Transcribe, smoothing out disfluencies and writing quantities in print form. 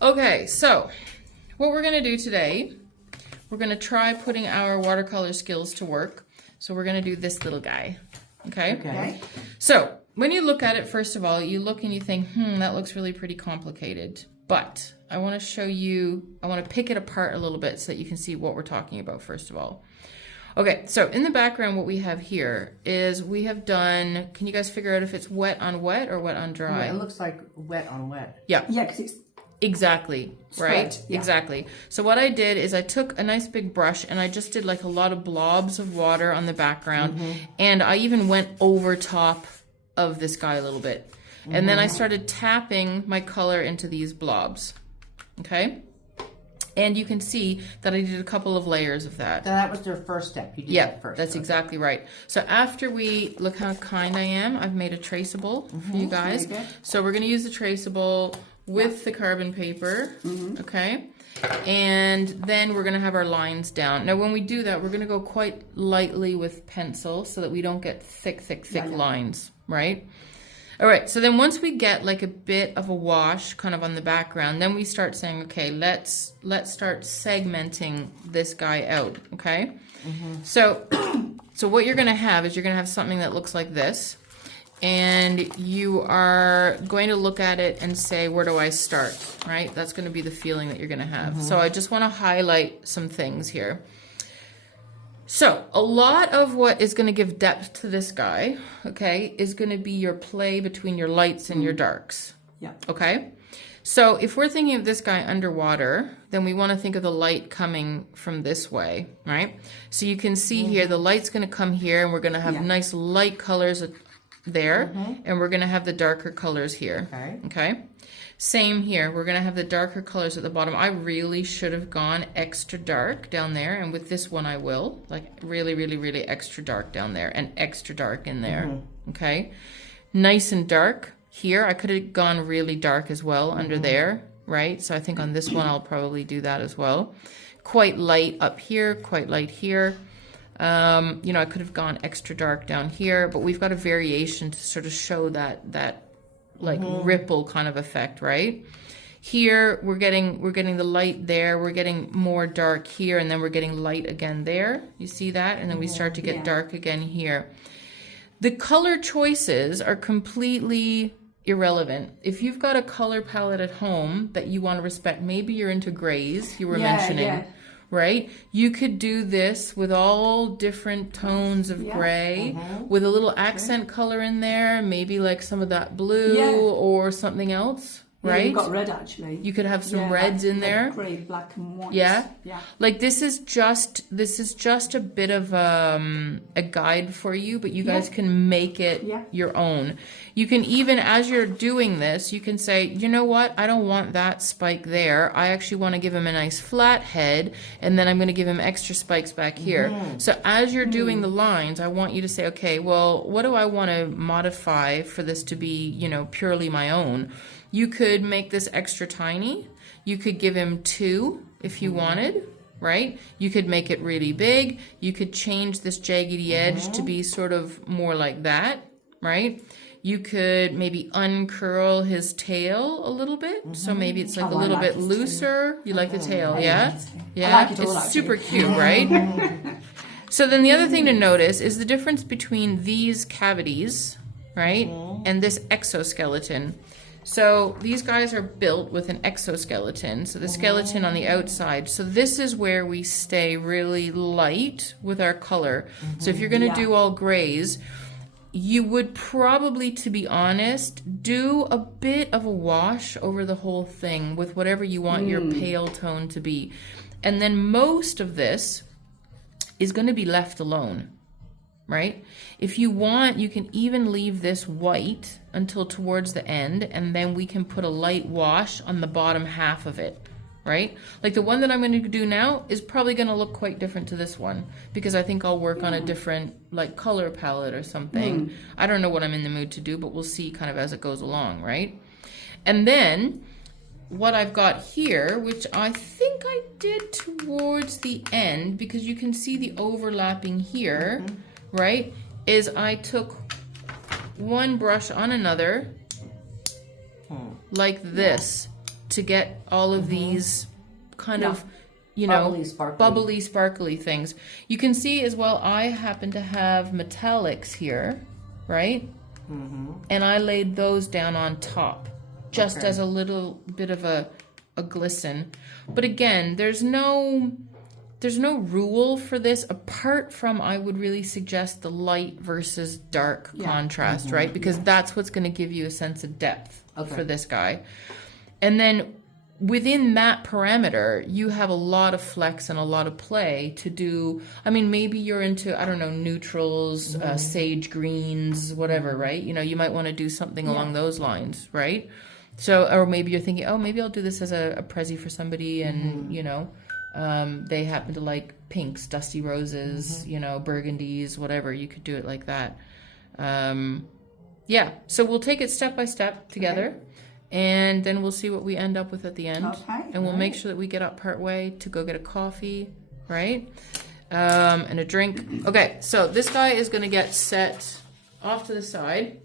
Okay, so what we're gonna do today, we're gonna try putting our watercolor skills to work. So we're gonna do this little guy, okay? Okay. So when you look at it, first of all, you look and you think, that looks really pretty complicated. But I wanna show you, I wanna pick it apart a little bit so that you can see what we're talking about, first of all. Okay, so in the background, what we have here is we have done, can you guys figure out if it's wet on wet or wet on dry? It looks like wet on wet. Yeah. Yeah, because it's Exactly, right? Spread, yeah. Exactly. So what I did is I took a nice big brush and I just did like a lot of blobs of water on the background. And I even went over top of this guy a little bit. And then I started tapping my color into these blobs. Okay? And you can see that I did a couple of layers of that. So that was their first step. You did Yeah, that first. that's exactly right. So after we, look how kind I am. I've made a traceable for you guys. Very good. So we're going to use the traceable with the carbon paper, okay? And then we're going to have our lines down. Now when we do that, we're going to go quite lightly with pencil so that we don't get thick lines, right? All right, so then once we get like a bit of a wash kind of on the background, then we start saying, okay, let's start segmenting this guy out, okay? So what you're gonna have is you're gonna have something that looks like this, and you are going to look at it and say, where do I start, right? That's gonna be the feeling that you're gonna have. So I just wanna highlight some things here. So a lot of what is going to give depth to this guy, okay, is going to be your play between your lights and your darks. yeah. Okay? So if we're thinking of this guy underwater, then we want to think of the light coming from this way, right? So you can see here, the light's going to come here, and we're going to have nice light colors there, and we're going to have the darker colors here. Okay? Same here. We're going to have the darker colors at the bottom. I really should have gone extra dark down there, and with this one I will. Like really, really, really extra dark down there and extra dark in there. Okay? Nice and dark here. I could have gone really dark as well under there, right? So I think on this one I'll probably do that as well. Quite light up here, quite light here. You know, I could have gone extra dark down here, but we've got a variation to sort of show that like ripple kind of effect, right? Here we're getting the light there, we're getting more dark here, and then we're getting light again there. You see that? And then we start to get dark again here. The color choices are completely irrelevant. If you've got a color palette at home that you want to respect, maybe you're into grays, you were mentioning. Right? You could do this with all different tones of gray, with a little accent color in there, maybe like some of that blue or something else, right? You've got red actually. You could have some reds in there. Grey, black and white. Yeah? Yeah. Like this is just a bit of a guide for you, but you guys can make it your own. You can even, as you're doing this, you can say, you know what, I don't want that spike there. I actually want to give him a nice flat head, and then I'm going to give him extra spikes back here. So as you're doing the lines, I want you to say, okay, well, what do I want to modify for this to be, you know, purely my own? You could make this extra tiny. You could give him 2 if you wanted, right? You could make it really big. You could change this jaggedy edge to be sort of more like that, right? You could maybe uncurl his tail a little bit. So maybe it's like a little bit looser. You like the tail, yeah? Yeah, I like it all, it's actually. super cute, right? So then the other thing to notice is the difference between these cavities, right? And this exoskeleton. So these guys are built with an exoskeleton, so the skeleton on the outside. So this is where we stay really light with our color. So if you're going to do all grays, you would probably, to be honest, do a bit of a wash over the whole thing with whatever you want your pale tone to be. And then most of this is going to be left alone, right? If you want, you can even leave this white until towards the end, and then we can put a light wash on the bottom half of it, right? Like the one that I'm going to do now is probably going to look quite different to this one, because I think I'll work on a different like color palette or something. I don't know what I'm in the mood to do, but we'll see kind of as it goes along, right? And then what I've got here, which I think I did towards the end, because you can see the overlapping here, right, is I took one brush on another like this, to get all of these kind of, you know, bubbly, sparkly things. You can see as well, I happen to have metallics here, right? And I laid those down on top, just as a little bit of a glisten. But again, there's no rule for this, apart from I would really suggest the light versus dark contrast, right? Because that's what's going to give you a sense of depth for this guy. And then within that parameter, you have a lot of flex and a lot of play to do. I mean, maybe you're into, I don't know, neutrals, sage greens, whatever, right? You know, you might want to do something along those lines, right? So, or maybe you're thinking, oh, maybe I'll do this as a Prezi for somebody, and, you know, they happen to like pinks, dusty roses, you know, burgundies, whatever. You could do it like that. Yeah, so we'll take it step by step together. And then we'll see what we end up with at the end. Okay. And we'll make sure that we get up part way to go get a coffee, right? And a drink. Okay, so this guy is going to get set off to the side.